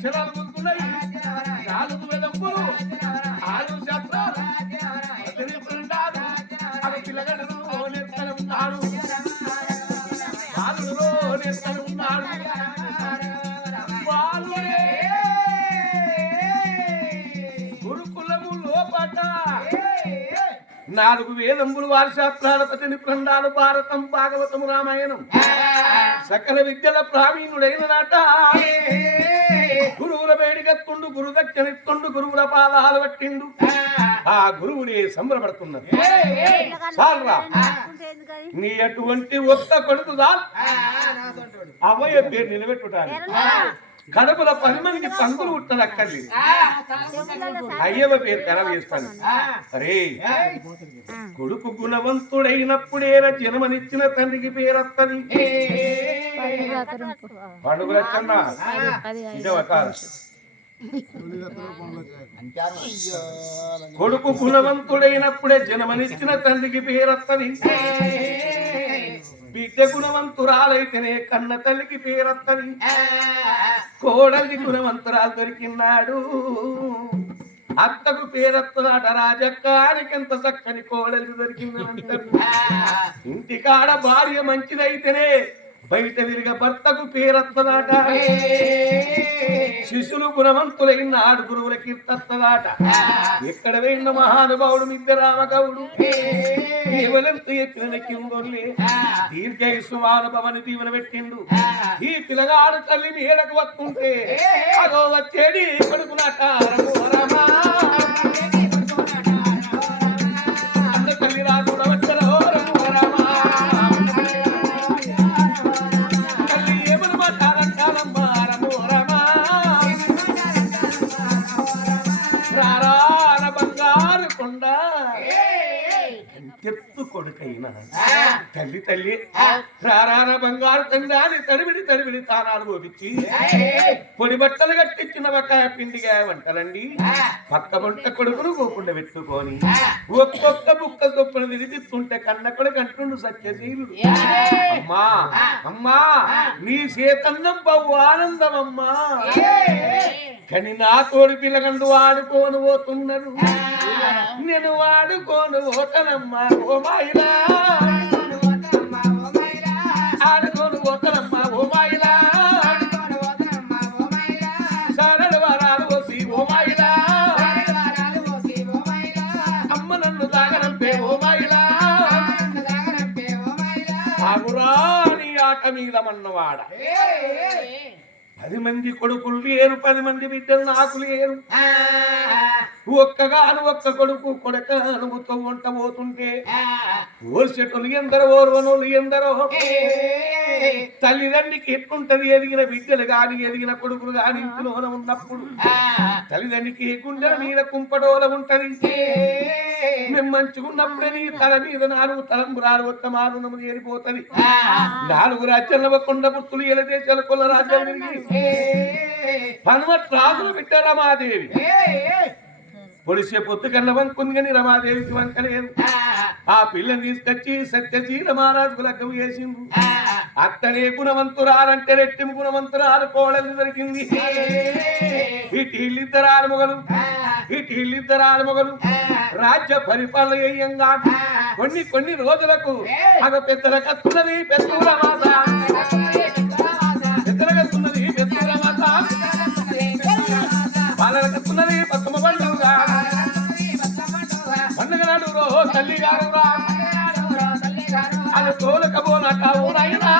అక్షరాలు గుర్తున్నాయి 4 వెదంపులు 6 శాస్త్రాలు అవి పిల్లగడలు నేర్తలు ఉన్నాడు బాలుడులో నేర్తలు ఉన్నాడు బాలుడే గురుకులము లోపట 4 వేదంబులు వారి శాస్త్రాలు 10 నిపుణాలు భారతం భాగవతము రామాయణం సకల విద్యల ప్రావీణుడైన నాట గురువుల వేడిగత్తుండు గురు దక్షిణిత్తుండు గురువుల పాదాలు పట్టిండు ఆ గురువుని సంబరపడుతున్నది చాలరా నీ అటువంటి ఒక్క కొడుకు అవయ్య పేరు నిలబెట్టుటానికి కడుపుల 10 మంది పందులు పుట్టనక్కర్లేదు అయ్యవ పేరు ఖరాబ్ చేస్తాను అరే కొడుకు గుణవంతుడైనప్పుడే జన్మనిచ్చిన తండ్రికి పేరత్తది పండుగలచ్చన్నా కొడుకు గుణవంతుడైనప్పుడే జన్మనిచ్చిన తండ్రికి పేరత్తది బిడ్డ గుణవంతురాలైతేనే కన్న తల్లికి పేరత్తది కోడలికి గుణవంతురాలు దొరికినాడు అత్తకు పేరత్తనాట రాజక్కానికి ఎంత చక్కని కోడలి దొరికిందంటారు ఇంటికాడ భార్య మంచిదైతేనే బయట విరిగ భర్తకు పేరత్తదాట శిశులు గుణవంతులైన ఆడు గురువుల కీర్తత్తదాట ఎక్కడ వేయిన మహానుభావుడు మిద్దరామగౌడు కేవలంతో ఎక్కిన కిందొల్లి దీర్ఘయుష్మానుభవని దీవెన పెట్టిండు ఈ పిల్లగాడు తల్లి మేడకు వస్తుంటే అదో వచ్చేడి కొడుకునట రమా అన్న తల్లి రాజు వచ్చరో రమా ఎత్తు కొడుకైనా తల్లి తల్లి రారాన బంగారు తండ్రి తడిబిడి తడిబిడి తానాలు పోపించి పొడి బట్టలు కట్టించిన ఒక పిండిగా వంటలండి పక్క వంట కొడుకును పోకుండా పెట్టుకొని ఒక్కొక్క బుక్క చొప్పున విరిగిస్తుంటే కన్న కొడుకు అంటుండు సత్యశీలుడు అమ్మా అమ్మా నీ చేతన్నం బహు ఆనందం అమ్మా కానీ నా తోడి పిల్లగండు ఆడుకోను పోతున్నారు నేను ఆడుకోను పోతానమ్మా ఓ మాయిలా ఆడుకోను పోతానమ్మా ఓ మాయిలా సరళ వారాలు పోసి ఓ మాయిలా అమ్మ నన్ను తాగనంపే ఓ మాయిలా ఆగురాని ఆట మీద మన్నవాడ 10 మంది కొడుకులు లేరు 10 మంది బిడ్డలు నాకు లేరు ఒక్కగాను ఒక్క కొడుకు కొడక అనుభూతో వంట పోతుంటే ఓర్చెట్టులు ఎందరో ఓర్వనులు ఎందరో తల్లిదండ్రికి ఎట్లుంటది ఎదిగిన బిడ్డలు గాని ఎదిగిన కొడుకులు గాని ఇంటిలోన ఉన్నప్పుడు తల్లిదండ్రికి గుండెల మీద కుంపడోల ఉంటది మేము మంచుకున్నప్పుడే నీ తల మీద 4 తలంబురాలు ఒక్క మారునము ఏరిపోతది 4 రాజ్యాల కొండ పుత్తులు ఎల దేశాల కొల్ల రాజ్యాలు తిరిగి హనుమత్ రాజులు పెట్టారు రమాదేవి పొడిసే పొత్తు కన్న వంకుంది కానీ రమాదేవికి వంకలేదు ఆ పిల్లని తీసుకొచ్చి సత్యశీల మహారాజుకు లగ్గం వేసింది అత్తనే గుణవంతురాలంటే రెట్టింపు గుణవంతురాలు కోడలు దొరికింది ఇటీళ్ళిద్దరాలు మొగలు రాజ్య పరిపాలన అయ్యంగా కొన్ని రోజులకు అగ పెద్దల కత్తున్నది పెద్దల మాత వాళ్ళకున్నది పక్కమ పండుగ పండుగ నాడు తల్లి గారు అది తోలకపోనట నాయనా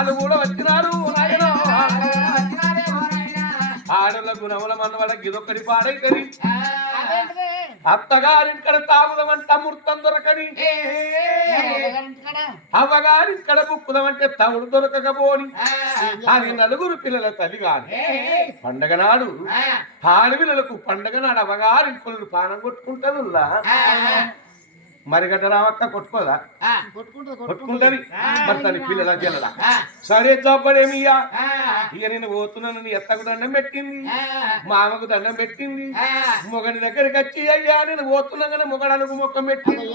అది కూడా వచ్చినారు నాయన ఆడల గుణముల మనవాళ్ళకి ఇదొక్కడి పాడైతుంది అత్తగారింక్కడ తాగుదామంటే అమృతం దొరకని అవ్వగారింక్కడ బుక్కుదామంటే తగుడు దొరకకపోని అది 4 పిల్లల తల్లి కాదు పండగ నాడు ఆడపిల్లలకు పండగ నాడు అవ్వగారింకొల్లు పానం కొట్టుకుంటుందిలా మరిగడ్డ రావక్క కొట్టుకోదా కొట్టుకుంటది మరి తన పిల్లల జల్లదా సరే చప్పడేమియ్యా ఇక నేను పోతున్నాను ఎత్తకు దండం పెట్టింది మామకు దండం పెట్టింది మొగని దగ్గరికి వచ్చి అయ్యా నేను పోతున్నాగానే మొగడానికి మొక్కం పెట్టింది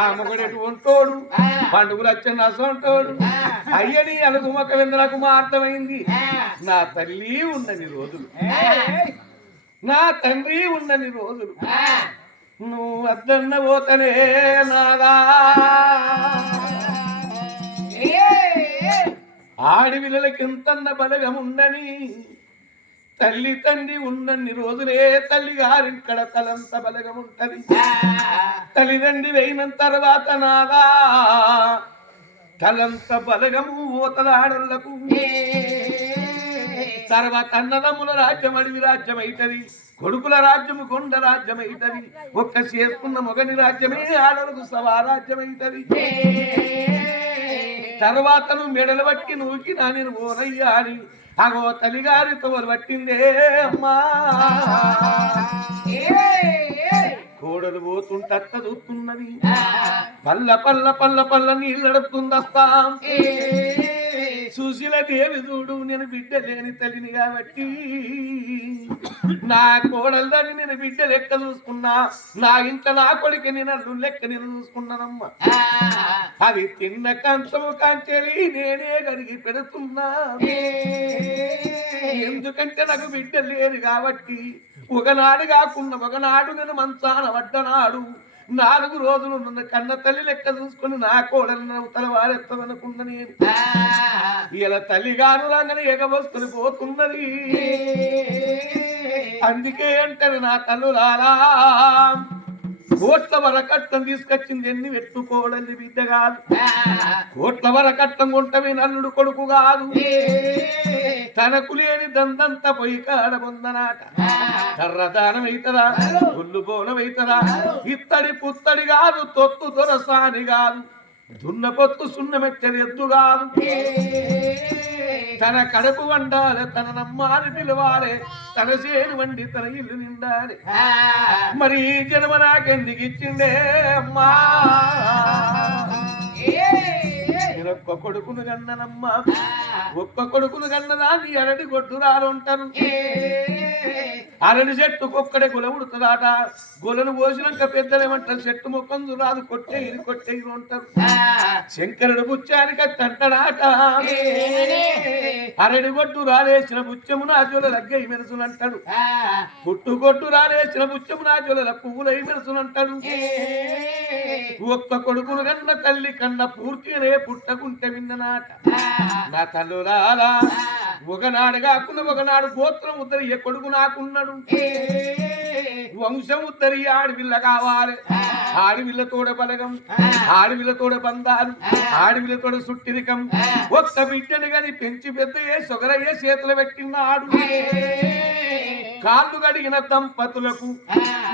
ఆ మొగడెటు ఉంటాడు పండుగలు వచ్చే నసం ఉంటాడు అయ్యని అలుగు మొక్క వింద నాకు మా అర్థమైంది నా తల్లి ఉన్నని రోజులు నా తండ్రి ఉన్నని రోజులు నువ్వు వద్దన్న పోతనే నాదా ఆడివిలకి ఎంతన్న బలగముండని తల్లి తండ్రి ఉన్నన్ని రోజులే తల్లి గారింక్కడ తలంత బలగముంటది తల్లిదండ్రి వేయిన తర్వాత నాదా తలంత బలగము ఓతలాడలకు తర్వాత అన్నదమ్ముల రాజ్యం అడవి రాజ్యం అవుతుంది కొడుకుల రాజ్యము కొండ రాజ్యం అవుతుంది ఒక్క చేసుకున్న మొగని రాజ్యమే ఆడలకు సవారాజ్యం అవుతుంది తర్వాత నువ్వు మెడలు పట్టి నూకి నా నేను ఓరయ్యా అని అగో తల్లిగారి తోలు పట్టిందే అమ్మా కోడలు పోతుంటత్త చూస్తున్నది పల్ల పల్ల పల్ల పల్ల నీళ్ళడుతుందస్తాం సుశీల దేవి చూడు నేను బిడ్డ లేని తల్లిని కాబట్టి నా కోడలు దాన్ని నేను బిడ్డ లెక్క చూసుకున్నా నా ఇంట్లో నా కొడుకు నేను లెక్క నేను చూసుకున్నానమ్మా అది తిన్న కంచము కాంచెలి నేనే కడిగి పెడుతున్నా ఎందుకంటే నాకు బిడ్డ లేరు కాబట్టి ఒకనాడు కాకుండా ఒకనాడు నేను మంచాన పడ్డనాడు 4 రోజులు నన్ను కన్న తల్లి లెక్క చూసుకుని నా కోడలు అవతల వారెత్తదనుకున్న నేను ఇలా తల్లిగారు రాగానే ఎగబోసుకుని పోతున్నది అందుకే అంటారు నా తల్లులారా కోట్ల వరకట్నం తీసుకొచ్చింది ఎన్ని పెట్టుకోడల్ని బిడ్డ కాదు కోట్ల వరకట్నం కొంటవి నల్లుడు కొడుకు కాదు తనకు లేని దందంత పొయ్యి కాడ పొందనాట కర్రదానం అవుతుందా గుళ్ళు బోనం అవుతుందా ఇత్తడి పుత్తడి కాదు తొత్తు దొరసాని కాదు దున్నపొత్తు సున్నమెత్తడి ఎద్దు కాదు తన కడుపు వండాలి తన నమ్మాని పిలవాలి తన చేను వండి తన ఇల్లు నిండాలి మరి ఈ జన్మ నాకెందుకు ఇచ్చిందే అమ్మా ఒక్క కొడుకును కన్ననమ్మా ఒక్క కొడుకును కన్నదాన్ని అరటి గొడ్డురాలు ఉంటారు అరటి చెట్టుకొక్కడే గుల ఉడుతుందాట గులను పోసినాక పెద్దలేమంటారు చెట్టు మొక్కందు రాదు కొట్టేది ఉంటారు శంకరుడు బుచ్చానికి తంటడాట అరటి గొడ్డు రాలేసిన బుచ్చము నా జోల లగ్గై మెరుసునంటాడు పుట్టుగొడ్డు రాలేసిన బుచ్చము నా జోల పువ్వులై మెరుసునంటాడు ఒక్క కొడుకును కన్న తల్లి కన్న పూర్తిగానే పుట్టకుంటే విన్ననాట నా తల్లులారా ఒకనాడు కాకుండా ఒకనాడు గోత్రం ఉద్దరి ఏ కొడుకు నాకున్నాడు వంశం ఉద్దరి ఆడవిల్ల కావాలి ఆడవిల్లతోడ బలగం ఆడవిల్లతోడ బంధాలు ఆడవిల్లతోడ సుట్టిరికం ఒక్క బిడ్డని గాని పెంచి పెద్దయ్యే సొగరయ్యే చేతులు పెట్టినాడు కాళ్ళు కడిగిన దంపతులకు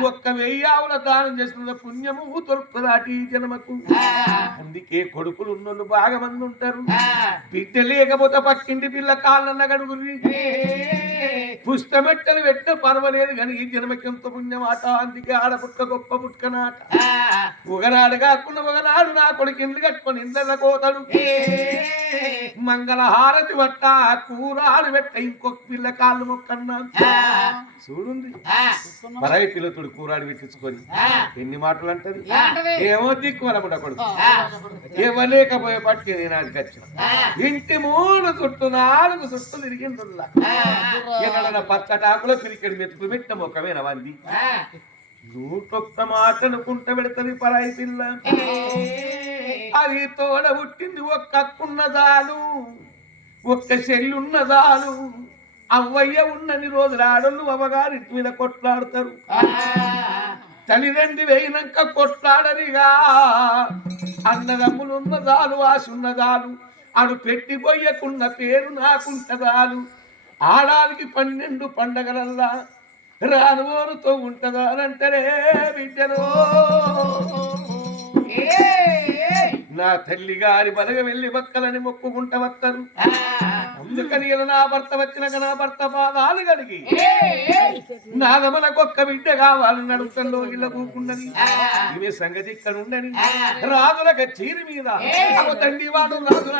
ఒక్క 1000 ఆవుల దానం చేసిన పుణ్యము దొరుకుతాటి జన్మకు అందుకే కొడుకులు ఉన్నోళ్ళు బాగా మంది ఉంటారు బిడ్డ లేకపోతే పక్కింటి పిల్ల కాళ్ళన్న గడుగురి పుస్తమెట్టలు పెట్టిన పర్వాలేదు కానీ ఈ జన్మకి ఎంత పుణ్యమాట అందుకే ఆడపుట్ట గొప్ప పుట్టుకనాట ఒకనాడు కాకుండా ఒకనాడు నా కొడుకు ఇండ్లు కట్టుకొని ఇండ్ల కోతాడు మంగళహారతి పట్ట కూరాడు పెట్ట ఇంకొక పిల్ల కాళ్ళు మొక్కన్నా చూడుంది మరై పిల్లతుడు కూరాడు పెట్టించుకొని ఎన్ని మాటలు అంటది ఏమో దిక్కు అనమాట కొడుకు ఇవ్వలేకపోయే పట్టుకే నేను ఆడికి వచ్చిన ఇంటి 3 చుట్టూ 4 చుట్టూ తిరిగిందుల్లా ఎక్కడ పచ్చటాకులో పిరికెడు మెతుకులు పెట్టిన మొక్కమేనా వంది 101 మాట అనుకుంటా పెడతది పరాయి పిల్ల అది తోడ పుట్టింది ఒక్క అక్కున్న చాలు ఒక్క చెల్లున్న చాలు అవ్వయ్య ఉన్నన్ని రోజులు ఆడోళ్ళు అవ్వగారింటి మీద కొట్లాడతారు తల్లిదండ్రి వేయినాక కొట్లాడరిగా అన్నదమ్ములున్న చాలు ఆశున్న చాలు అడు పెట్టిపోయకున్న పేరు నాకుంటదాలు ఆడాలికి 12 పండగలల్లా రానుతో ఉంటదా అంటారే బిడ్డలో నా తల్లి గారి బలగ వెళ్ళి బక్కలని మొక్కుకుంట వస్తారు అందుకని ఇలా నా భర్త వచ్చినాక నా భర్త పాదాలు కడిగి నాదమనకొక్క బిడ్డ కావాలని నడుపుతంలో ఇళ్ళ కూకున్నది ఇవే సంగతి ఇక్కడ ఉండని రాజుల కచేరి మీద తండ్రి వాడు రాజుల